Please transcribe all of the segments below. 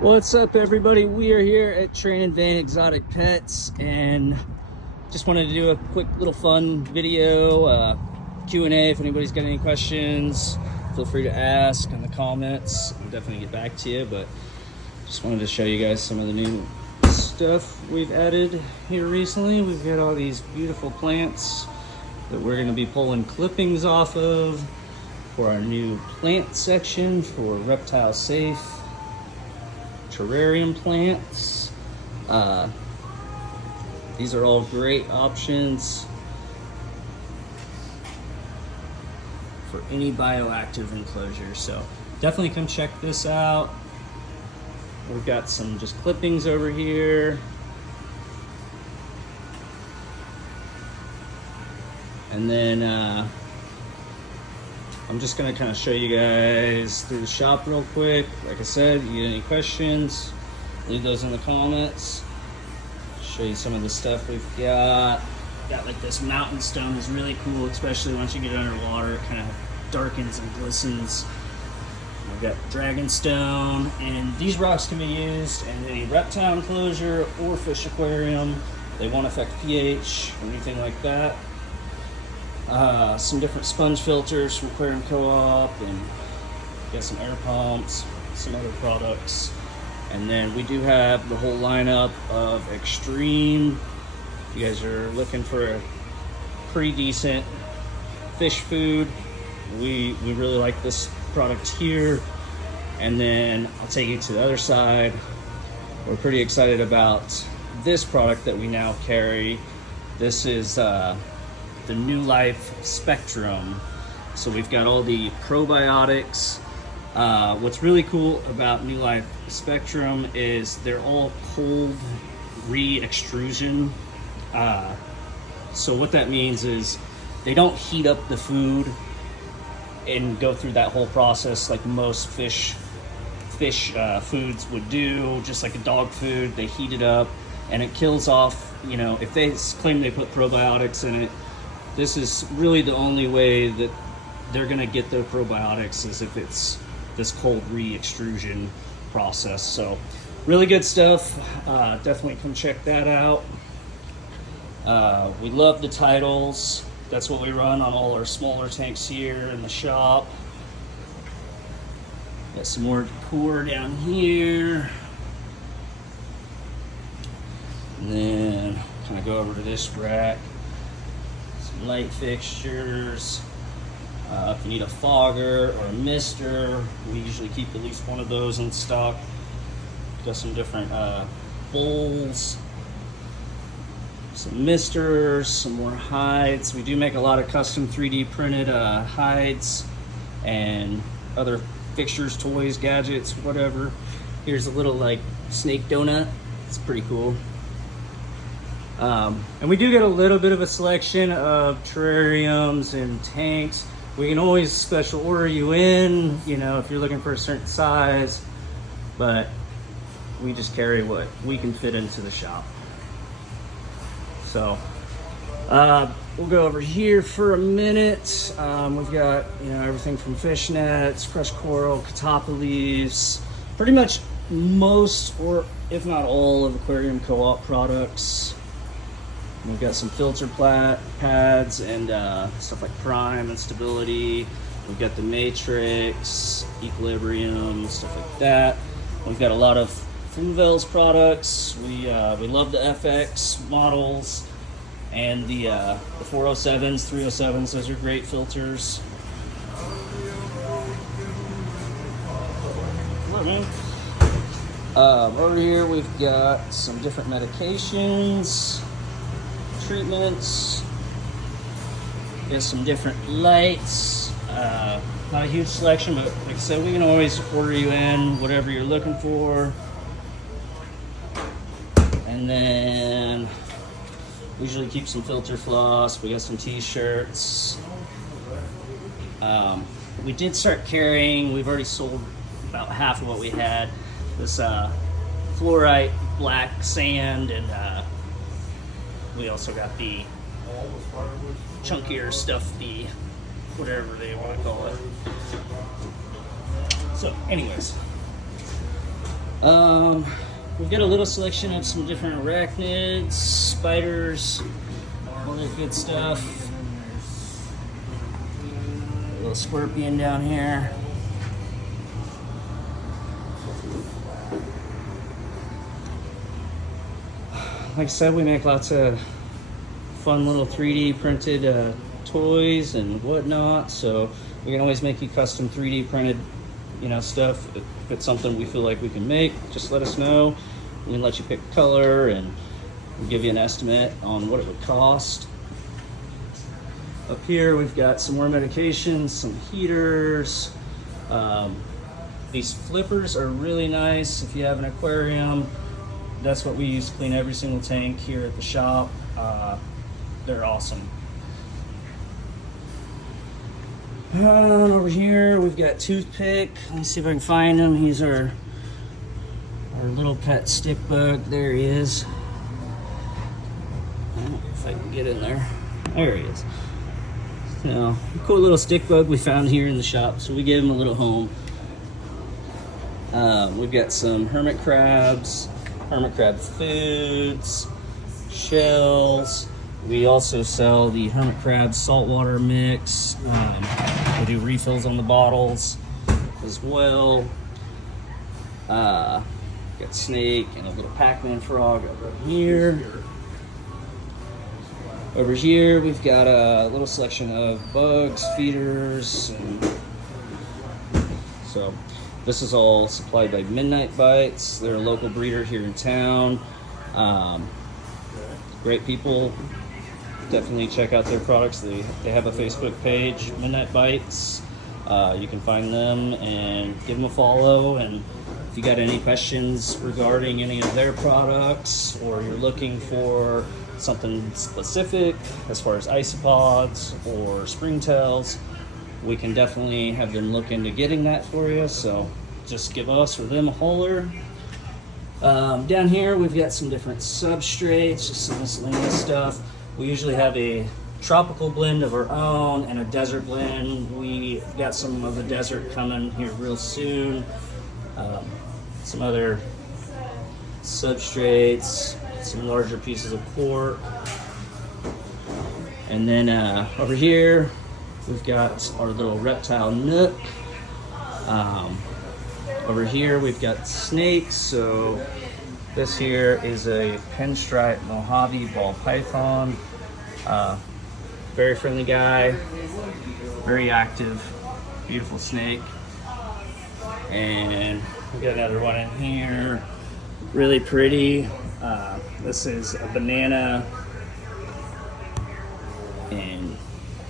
What's up, everybody? We are here at Train and Vane Exotic Pets, and just wanted to do a quick little fun video, Q&A. If anybody's got any questions, feel free to ask in the comments. I'll definitely get back to you, but just wanted to show you guys some of the new stuff we've added here recently. We've got all these beautiful plants that we're going to be pulling clippings off of for our new plant section for Reptile Safe terrarium plants. These are all great options for any bioactive enclosure, so definitely come check this out. We've got some just clippings over here, and then I'm just gonna kind of show you guys through the shop real quick. Like I said, if you get any questions, leave those in the comments. Show you some of the stuff we've got. Got like this mountain stone is really cool, especially once you get underwater. It kind of darkens and glistens. We've got dragon stone, and these rocks can be used in any reptile enclosure or fish aquarium. They won't affect pH or anything like that. Some different sponge filters from Aquarium Co-op, and got some air pumps, some other products. And then we do have the whole lineup of Extreme. If you guys are looking for a pretty decent fish food, we really like this product here. And then I'll take you to the other side. We're pretty excited about this product that we now carry. This is the New Life Spectrum. So we've got all the probiotics. What's really cool about New Life Spectrum is they're all cold re-extrusion. So what that means is they don't heat up the food and go through that whole process like most fish foods would do. Just like a dog food, they heat it up and it kills off, you know, if they claim they put probiotics in it, this is really the only way that they're gonna get their probiotics is if it's this cold re-extrusion process. So really good stuff. Definitely come check that out. We love the titles. That's what we run on all our smaller tanks here in the shop. Got some more decor down here. And then kind of go over to this rack. Some light fixtures. If you need a fogger or a mister, we usually keep at least one of those in stock. Got some different bowls, some misters, some more hides. We do make a lot of custom 3D printed hides and other fixtures, toys, gadgets, whatever. Here's a little like snake donut. It's pretty cool. And we do get a little bit of a selection of terrariums and tanks. We can always special order you in, you know, if you're looking for a certain size, but we just carry what we can fit into the shop. So we'll go over here for a minute. We've got, you know, everything from fish nets, crushed coral, catappa leaves, pretty much most, or if not all, of Aquarium Co-op products. We've got some filter pads and stuff like Prime and Stability. We've got the Matrix, Equilibrium, stuff like that. We've got a lot of Fluvel's products. We love the FX models and the 407s, 307s. Those are great filters. Hello, man. Over here we've got some different medications, treatments. There's some different lights. Not a huge selection, but like I said, we can always order you in whatever you're looking for. And then we usually keep some filter floss. We got some t-shirts. We did start carrying, we've already sold about half of what we had, this fluorite black sand, and we also got the chunkier stuff, the whatever they want to call it. So anyways, We've got a little selection of some different arachnids, spiders, all that good stuff. A little scorpion down here. Like I said, we make lots of fun little 3D printed toys and whatnot, so we can always make you custom 3D printed, stuff. If it's something we feel like we can make, just let us know. We can let you pick a color and we'll give you an estimate on what it would cost. Up here we've got some more medications, some heaters. These flippers are really nice if you have an aquarium. That's what we use to clean every single tank here at the shop. They're awesome. Over here we've got toothpick. Let me see if I can find him. He's our little pet stick bug. There he is. I don't know if I can get in there. There he is. So, cool little stick bug we found here in the shop, so we gave him a little home. We've got some hermit crabs, hermit crab foods, shells. We also sell the hermit crab saltwater mix. We do refills on the bottles as well. Got snake and a little Pac-Man frog over here. Over here, we've got a little selection of bugs, feeders, and so this is all supplied by Midnight Bites. They're a local breeder here in town. Great people. Definitely check out their products. They have a Facebook page, Midnight Bites. You can find them and give them a follow. And if you got any questions regarding any of their products, or you're looking for something specific as far as isopods or springtails, we can definitely have them look into getting that for you. So just give us or them a holler. Down here we've got some different substrates, just some miscellaneous stuff. We usually have a tropical blend of our own and a desert blend. We got some of the desert coming here real soon. Some other substrates, some larger pieces of cork. And then over here, we've got our little reptile nook. Over here, we've got snakes. So this here is a pinstripe Mojave ball python. Very friendly guy, very active, beautiful snake. And we got another one in here, really pretty. This is a banana, and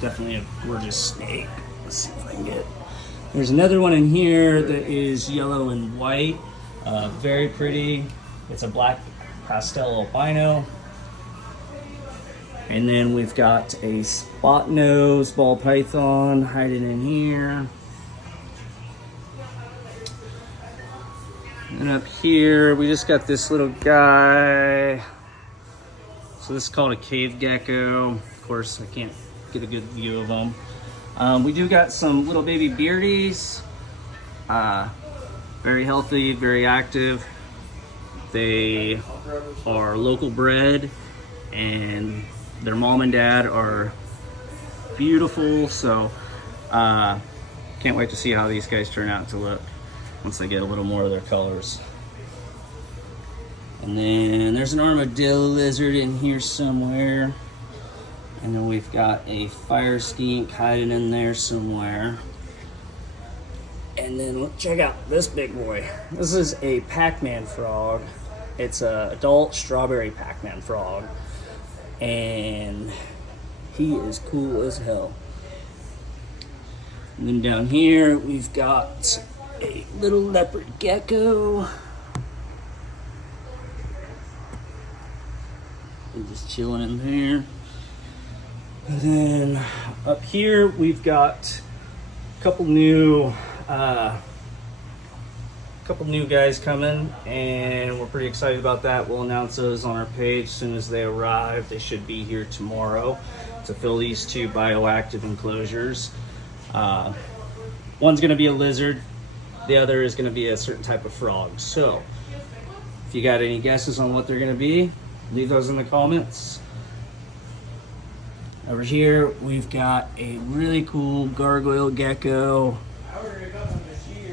definitely a gorgeous snake. Let's see if I can get. There's another one in here that is yellow and white, very pretty. It's a black pastel albino. And then we've got a spot nose ball python hiding in here. And up here, we just got this little guy. So this is called a cave gecko. Of course, I can't get a good view of them. We do got some little baby beardies. Very healthy, very active. They are local bred, and their mom and dad are beautiful. So can't wait to see how these guys turn out to look once they get a little more of their colors. And then there's an armadillo lizard in here somewhere. And then we've got a fire skink hiding in there somewhere. And then check out this big boy. This is a Pac-Man frog. It's an adult strawberry Pac-Man frog. And he is cool as hell. And then down here we've got a little leopard gecko. And just chilling in there. And then up here we've got a couple new guys coming, and we're pretty excited about that. We'll announce those on our page as soon as they arrive. They should be here tomorrow to fill these two bioactive enclosures. One's going to be a lizard, the other is going to be a certain type of frog. So If you got any guesses on what they're gonna be, leave those in the comments. Over here, we've got a really cool gargoyle gecko.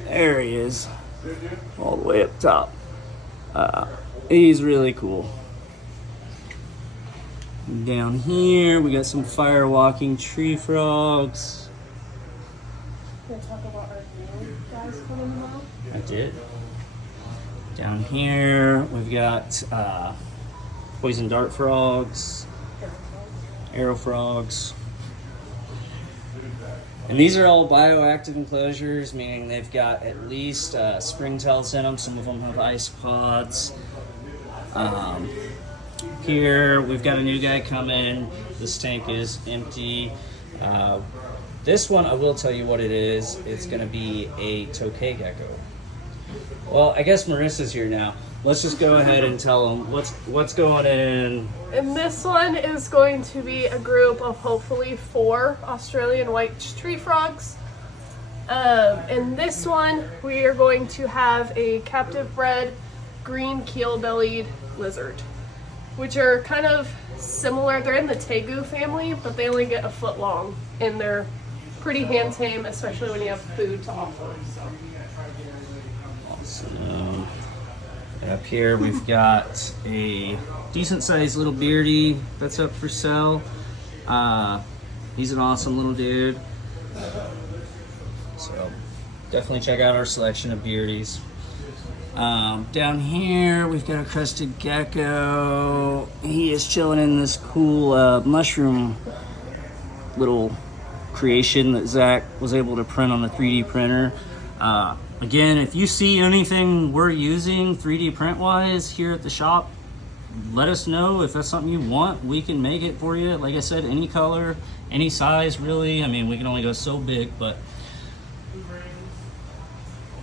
There he is, all the way up top. He's really cool. Down here, we got some fire walking tree frogs. Can I talk about our new guys coming out? I did. Down here, we've got poison dart frogs, arrow frogs. And these are all bioactive enclosures, meaning they've got at least springtails in them. Some of them have ice pods. Here, we've got a new guy coming. This tank is empty. This one, I will tell you what it is. It's going to be a tokay gecko. Well, I guess Marissa's here now. Let's just go ahead and tell them what's going in. And this one is going to be a group of hopefully 4 Australian white tree frogs. And this one, we are going to have a captive bred green keel-bellied lizard, which are kind of similar. They're in the tegu family, but they only get a foot long, and they're pretty hand tame, especially when you have food to offer. So. Awesome. Up here we've got a decent sized little beardy that's up for sale. He's an awesome little dude. So definitely check out our selection of beardies. Down here we've got a crested gecko. He is chilling in this cool mushroom little creation that Zach was able to print on the 3D printer. Again, if you see anything we're using 3D print wise here at the shop, let us know. If that's something you want, we can make it for you. Like I said, any color, any size really. I mean, we can only go so big, but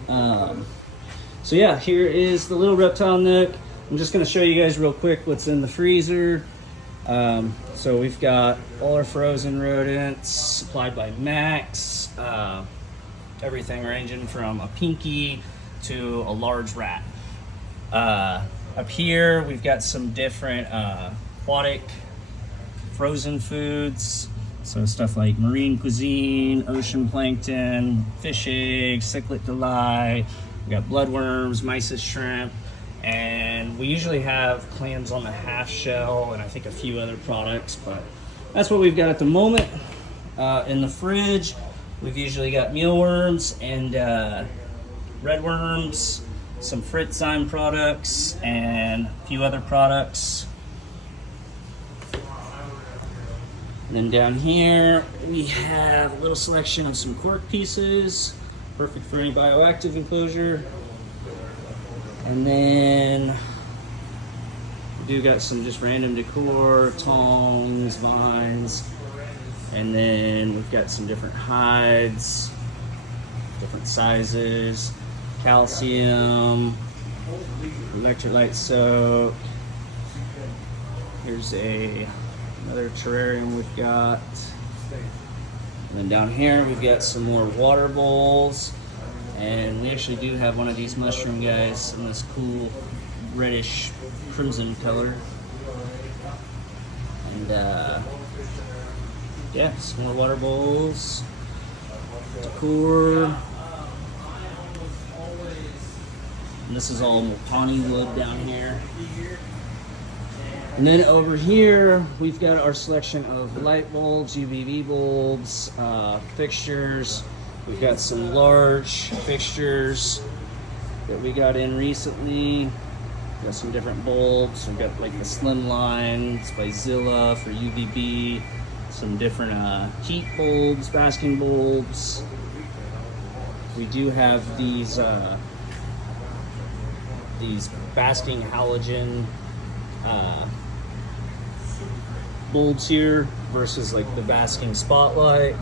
so yeah, here is the little reptile nook. I'm just gonna show you guys real quick what's in the freezer. So we've got all our frozen rodents supplied by Max. Everything ranging from a pinky to a large rat. Up here, we've got some different aquatic frozen foods. So stuff like marine cuisine, ocean plankton, fish eggs, cichlid delight. We got bloodworms, mysis shrimp, and we usually have clams on the half shell and I think a few other products, but that's what we've got at the moment. In the fridge, we've usually got mealworms and red worms, some Fritzheim products, and a few other products. And then down here, we have a little selection of some cork pieces, perfect for any bioactive enclosure. And then we do got some just random decor, tongs, vines. And then we've got some different hides, different sizes, calcium, electrolyte soak. Here's another terrarium we've got. And then down here we've got some more water bowls. And we actually do have one of these mushroom guys in this cool reddish crimson color. And yeah, some more water bowls, decor. And this is all Mopani wood down here. And then over here, we've got our selection of light bulbs, UVB bulbs, fixtures. We've got some large fixtures that we got in recently. We've got some different bulbs. We've got like the slim lines by Zilla for UVB. Some different heat bulbs, basking bulbs. We do have these basking halogen bulbs here versus like the basking spotlight.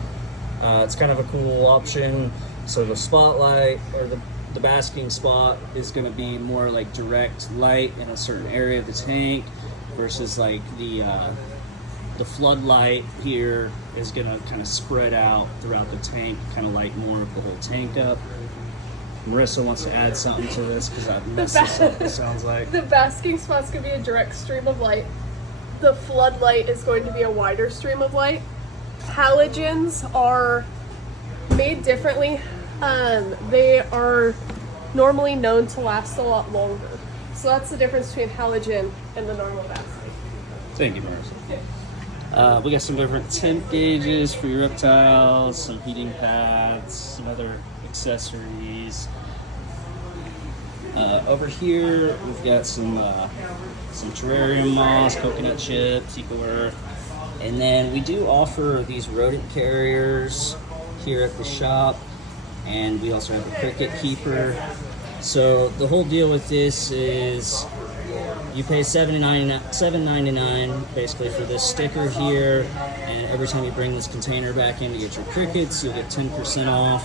It's kind of a cool option. So the spotlight or the basking spot is going to be more like direct light in a certain area of the tank versus like the floodlight here is going to kind of spread out throughout the tank, kind of light more of the whole tank up. Marissa wants to add something to this because I've messed this up, it sounds like. The basking spot's gonna be a direct stream of light. The floodlight is going to be a wider stream of light. Halogens are made differently. They are normally known to last a lot longer. So that's the difference between halogen and the normal basking. Thank you, Marissa. We got some different temp gauges for your reptiles, some heating pads, some other accessories. Over here, we've got some terrarium moss, coconut chips, eco earth, and then we do offer these rodent carriers here at the shop, and we also have a cricket keeper. So the whole deal with this is you pay $7.99 basically for this sticker here, and every time you bring this container back in to get your crickets, you'll get 10% off.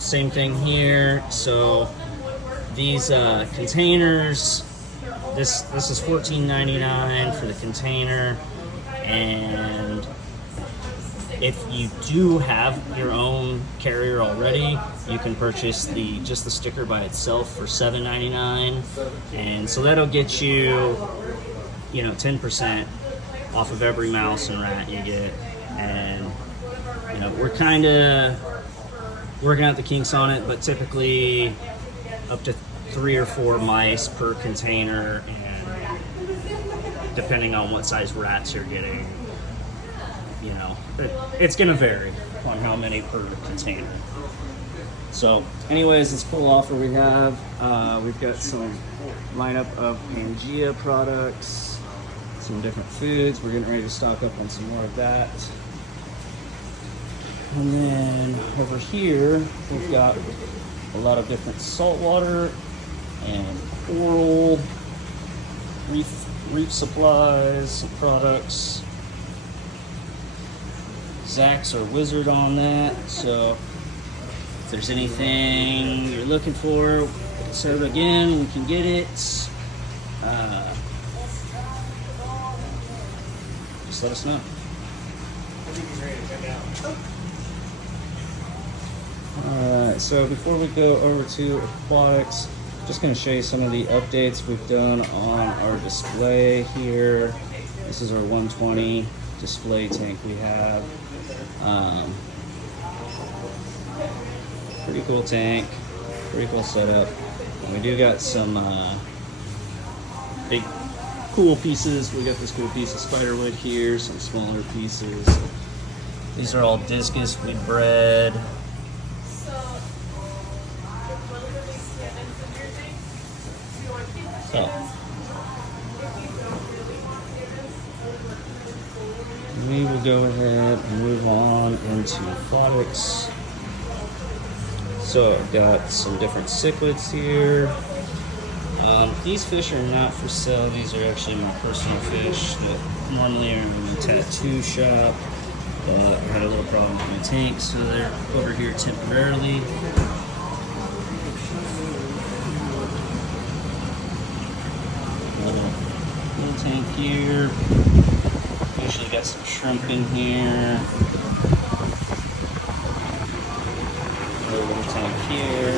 Same thing here. So these containers, this is $14.99 for the container, and if you do have your own carrier already, you can purchase just the sticker by itself for $7.99, and so that'll get you, 10% off of every mouse and rat you get. And we're kind of working out the kinks on it, but typically up to 3 or 4 mice per container, and depending on what size rats you're getting, it's gonna vary on how many per container. So anyways, it's a cool offer we have. We've got some lineup of Pangea products, some different foods. We're getting ready to stock up on some more of that. And then over here, we've got a lot of different saltwater and coral, reef supplies, some products. Zach's our wizard on that, so if there's anything you're looking for, so again, we can get it. Just let us know. Alright, so before we go over to aquatics, just going to show you some of the updates we've done on our display here. This is our 120 display tank we have. Pretty cool tank, pretty cool setup. And we do got some big cool pieces. We got this cool piece of spiderwood here, some smaller pieces. These are all discus we bred. So we will go ahead and move on into aquatics. So I've got some different cichlids here. These fish are not for sale. These are actually my personal fish that normally are in the tattoo shop. But I had a little problem with my tank, so they're over here temporarily. Little tank here. Usually got some shrimp in here. Another little tank here.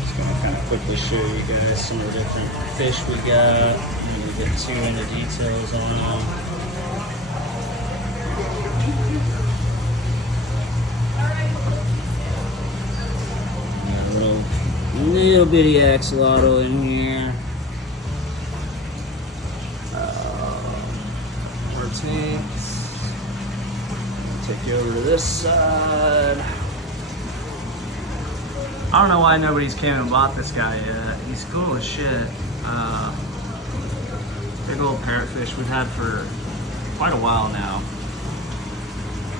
Just gonna kind of quickly show you guys some of the different fish we got. I'm gonna get too into details on them. Little bitty axolotl in here. More tanks. Take you over to this side. I don't know why nobody's came and bought this guy yet. He's cool as shit. Big old parrotfish we've had for quite a while now.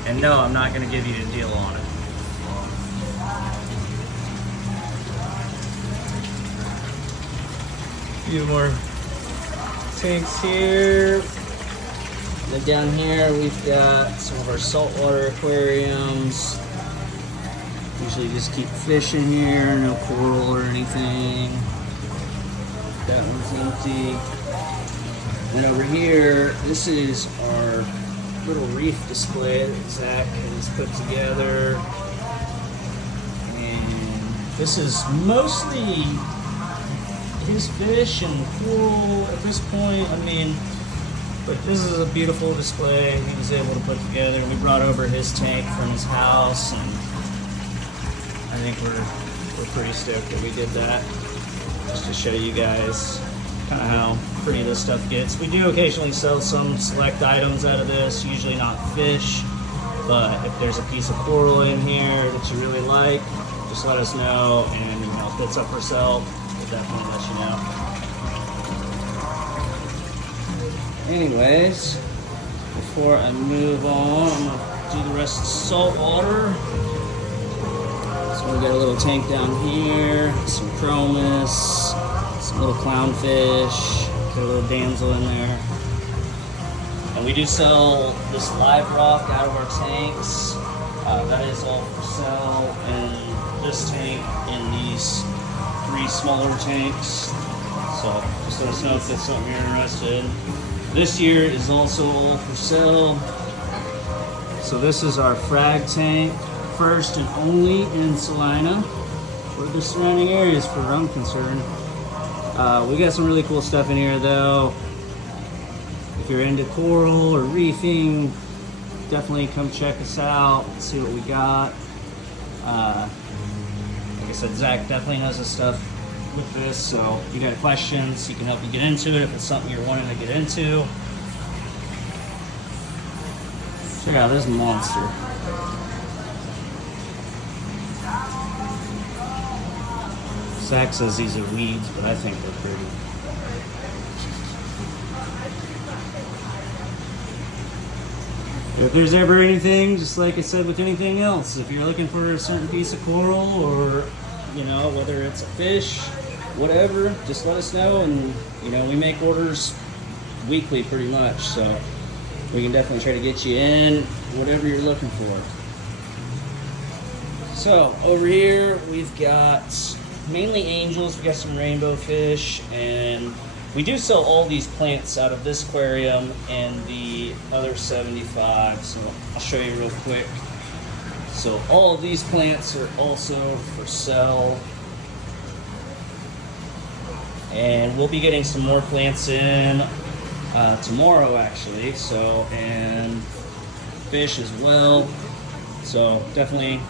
And no, I'm not gonna give you a deal on it. Few more tanks here. Then down here we've got some of our saltwater aquariums. Usually just keep fish in here, no coral or anything. That one's empty. And over here, this is our little reef display that Zach has put together. And this is mostly his fish and coral at this point. I mean, but this is a beautiful display he was able to put together. We brought over his tank from his house, and I think we're pretty stoked that we did that, just to show you guys kind of how pretty this stuff gets. We do occasionally sell some select items out of this, usually not fish, but if there's a piece of coral in here that you really like, just let us know, and if it's up for sale, we'll definitely let you know. Anyways, before I move on, I'm gonna do the rest of salt water. So we got a little tank down here, some chromis, some little clownfish, got a little damsel in there. And we do sell this live rock out of our tanks. That is all for sale in this tank and these 3 smaller tanks. So just let us know if that's something you're interested in. This year is also all for sale. So this is our frag tank, first and only in Salina, or the surrounding areas for I'm concerned. We got some really cool stuff in here though. If you're into coral or reefing, definitely come check us out, see what we got. Like I said, Zach definitely knows his stuff with this, so if you got questions, he can help you get into it if it's something you're wanting to get into. Check out this monster. Zach says these are weeds, but I think they're pretty. If there's ever anything, just like I said with anything else, if you're looking for a certain piece of coral or, you know, whether it's a fish, whatever, just let us know. And, you know, we make orders weekly pretty much, so we can definitely try to get you in whatever you're looking for. So over here, we've got mainly angels, we've got some rainbow fish, and we do sell all these plants out of this aquarium and the other 75, so I'll show you real quick. So all of these plants are also for sale. And we'll be getting some more plants in tomorrow actually, so, and fish as well. So definitely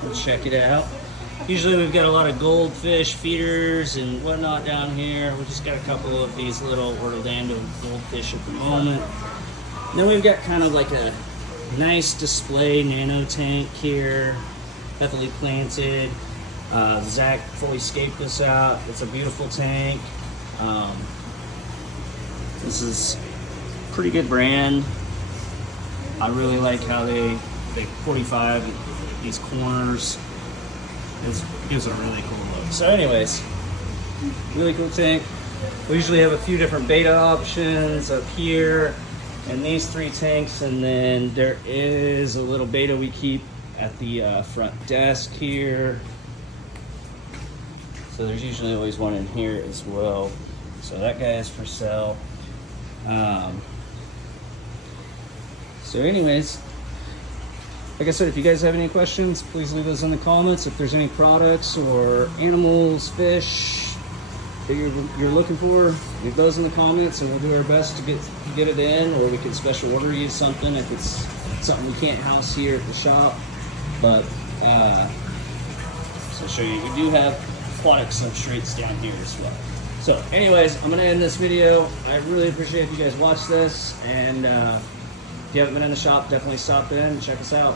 go check it out. Usually we've got a lot of goldfish feeders and whatnot down here. We just got a couple of these little Orlando goldfish at the moment. Then we've got kind of like a nice display nano tank here, definitely planted. Zach fully scaped this out. It's a beautiful tank. This is a pretty good brand. I really like how they 45 these corners. It gives a really cool look. So anyways, really cool tank. We usually have a few different beta options up here and these 3 tanks, and then there is a little beta we keep at the front desk here. So there's usually always one in here as well. So that guy is for sale. So anyways, like I said, if you guys have any questions, please leave those in the comments. If there's any products or animals, fish that you're looking for, leave those in the comments, and we'll do our best to get it in, or we can special order you something if it's something we can't house here at the shop. But so I'll show you. We do have aquatic substrates down here as well. So anyways, I'm gonna end this video. I really appreciate if you guys watch this, and if you haven't been in the shop, definitely stop in and check us out.